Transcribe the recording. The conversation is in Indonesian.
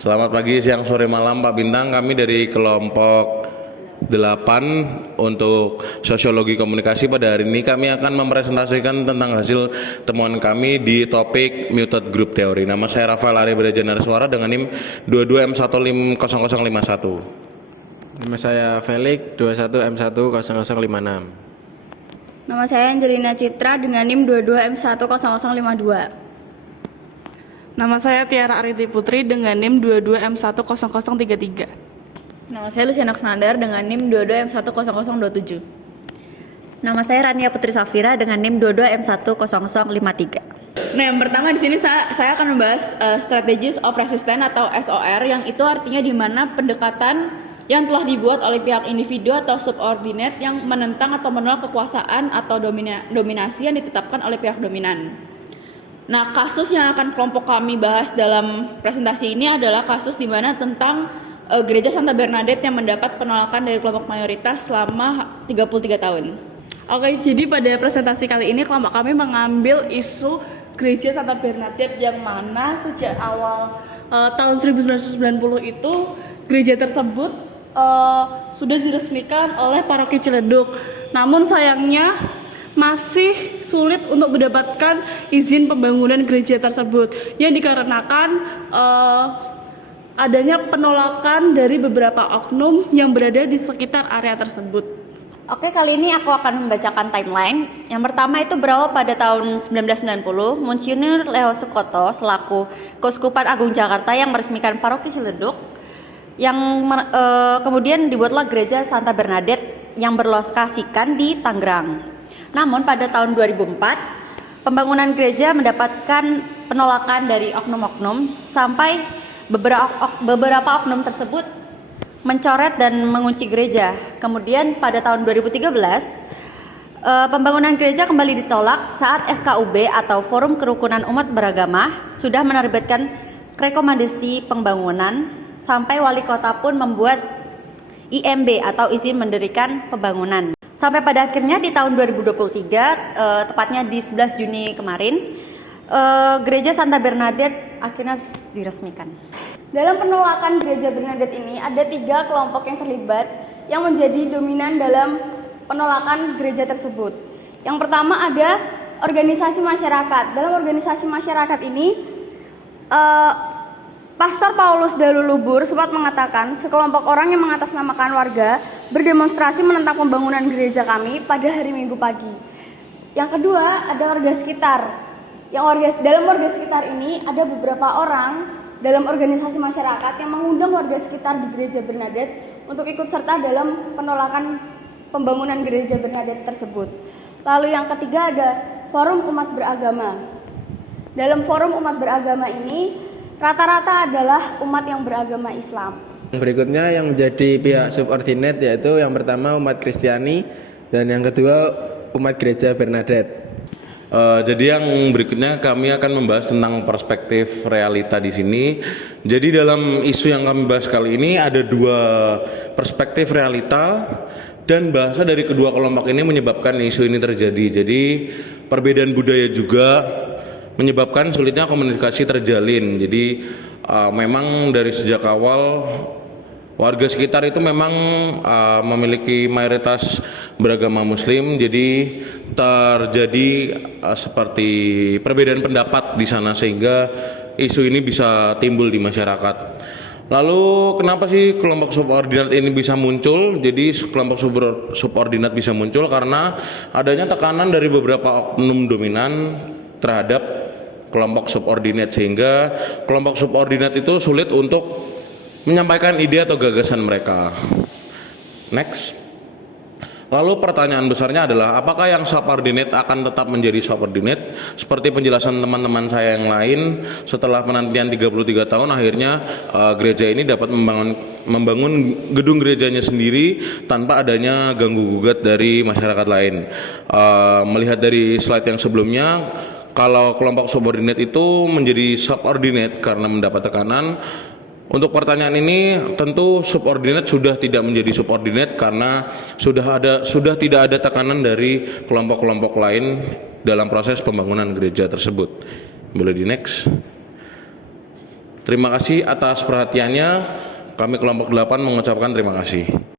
Selamat pagi, siang, sore, malam Pak Bintang. Kami dari kelompok 8 untuk sosiologi komunikasi. Pada hari ini kami akan mempresentasikan tentang hasil temuan kami di topik muted group theory. Nama saya Rafael Arya Brajanarsuara dengan NIM 22M10051. Nama saya Felix 21M10056. Nama saya Angelina Citra dengan NIM 22M10052. Nama saya Tiara Ariti Putri dengan NIM 22M10033. Nama saya Luciana Kusnandar dengan NIM 22M10027. Nama saya Rania Putri Safira dengan NIM 22M10053. Nah, yang pertama di sini saya akan membahas strategies of resistance atau SOR, yang itu artinya di mana pendekatan yang telah dibuat oleh pihak individu atau subordinate yang menentang atau menolak kekuasaan atau dominasi yang ditetapkan oleh pihak dominan. Nah, kasus yang akan kelompok kami bahas dalam presentasi ini adalah kasus di mana tentang Gereja Santa Bernadette yang mendapat penolakan dari kelompok mayoritas selama 33 tahun. Oke, jadi pada presentasi kali ini kelompok kami mengambil isu Gereja Santa Bernadette yang mana sejak awal tahun 1990 itu gereja tersebut sudah diresmikan oleh Paroki Ciledug. Namun sayangnya masih sulit untuk mendapatkan izin pembangunan gereja tersebut yang dikarenakan adanya penolakan dari beberapa oknum yang berada di sekitar area tersebut. Oke, kali ini aku akan membacakan timeline. Yang pertama itu berawal pada tahun 1990, Monsignor Leo Sukoto selaku Keuskupan Agung Jakarta yang meresmikan Paroki Ciledug, yang kemudian dibuatlah Gereja Santa Bernadette yang berlokasikan di Tangerang. Namun pada tahun 2004, pembangunan gereja mendapatkan penolakan dari oknum-oknum sampai beberapa oknum tersebut mencoret dan mengunci gereja. Kemudian pada tahun 2013, pembangunan gereja kembali ditolak saat FKUB atau Forum Kerukunan Umat Beragama sudah menerbitkan rekomendasi pembangunan, sampai wali kota pun membuat IMB atau izin mendirikan pembangunan. Sampai pada akhirnya di tahun 2023, tepatnya di 11 Juni kemarin, Gereja Santa Bernadette akhirnya diresmikan. Dalam penolakan Gereja Bernadette ini ada 3 kelompok yang terlibat yang menjadi dominan dalam penolakan gereja tersebut. Yang pertama ada organisasi masyarakat. Dalam organisasi masyarakat ini, Pastor Paulus Dalulubur sempat mengatakan sekelompok orang yang mengatasnamakan warga berdemonstrasi menentang pembangunan gereja kami pada hari Minggu pagi. Yang kedua ada warga sekitar. Dalam warga sekitar ini ada beberapa orang dalam organisasi masyarakat yang mengundang warga sekitar di Gereja Bernadette untuk ikut serta dalam penolakan pembangunan Gereja Bernadette tersebut. Lalu yang ketiga ada Forum Umat Beragama. Dalam Forum Umat Beragama ini rata-rata adalah umat yang beragama Islam. Berikutnya yang menjadi pihak subordinate yaitu yang pertama umat Kristiani dan yang kedua umat Gereja Bernadette. Jadi yang berikutnya kami akan membahas tentang perspektif realita di sini. Jadi dalam isu yang kami bahas kali ini ada 2 perspektif realita dan bahasa dari kedua kelompok ini menyebabkan isu ini terjadi. Jadi perbedaan budaya juga menyebabkan sulitnya komunikasi terjalin. Jadi memang dari sejak awal warga sekitar itu memang memiliki mayoritas beragama Muslim, jadi terjadi seperti perbedaan pendapat di sana sehingga isu ini bisa timbul di masyarakat. Lalu kenapa sih kelompok subordinat ini bisa muncul? Jadi kelompok subordinat bisa muncul karena adanya tekanan dari beberapa oknum dominan terhadap kelompok subordinat, sehingga kelompok subordinat itu sulit untuk menyampaikan ide atau gagasan mereka. Next. Lalu pertanyaan besarnya adalah apakah yang subordinate akan tetap menjadi subordinate? Seperti penjelasan teman-teman saya yang lain, setelah penantian 33 tahun akhirnya gereja ini dapat membangun gedung gerejanya sendiri tanpa adanya ganggu gugat dari masyarakat lain. Melihat dari slide yang sebelumnya, kalau kelompok subordinate itu menjadi subordinate karena mendapat tekanan. Untuk pertanyaan ini tentu subordinate sudah tidak menjadi subordinate karena sudah tidak ada tekanan dari kelompok-kelompok lain dalam proses pembangunan gereja tersebut. Boleh di next. Terima kasih atas perhatiannya. Kami kelompok 8 mengucapkan terima kasih.